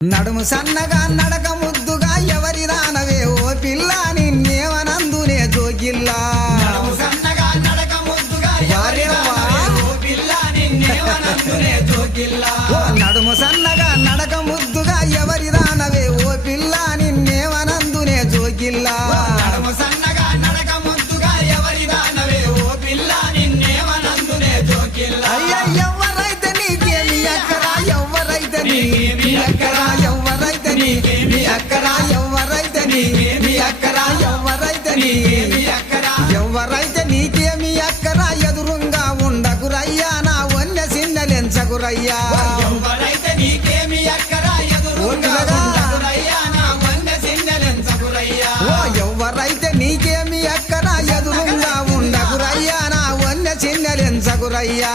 నడుము సన్నగా నడక ముద్దుగా ఎవరి దానవే ఓ పిల్ల నిన్నేమనందునే జోగిల్లా నడుము సన్నగా నడక ముద్దుగా ఎవరి దానవే ఓ పిల్ల నిన్నేమనందునే జోగిల్లా నడుము సన్నగా నడక ముద్దుగా ఎవరి దానవే ఓ పిల్ల నిన్నేమనందునే జోగిల్లా నడుము సన్నగా నడక ముద్దుగా ఎవరి దానవే ఓ పిల్ల నిన్నేమనందునే జోగిల్లా అయ్య ఎవరైతే నీకేమి అక్కరా ఎవరైతే నీ అక్కరా ఎవరైతే నీ అక్కరా ఎవరైతే నీ అక్కరా ఎవరైతే నీ అక్కరా ఎవరైతే నీకేమి అక్కరా ఎదురుంగా ఉండకురయ్యా నా వన్య సిన్నలెంచకురయ్యా ఎవరైతే నీకేమి అక్కరా ఎదురుగా ఉండకురయ్యా నా వన్నె సిన్నెలెంచకురయ్యా ఓ ఎవరైతే నీకేమి అక్కరా ఎదురుంగా ఉండకురయ్యా నా వన్య సిన్నలెంచకురయ్యా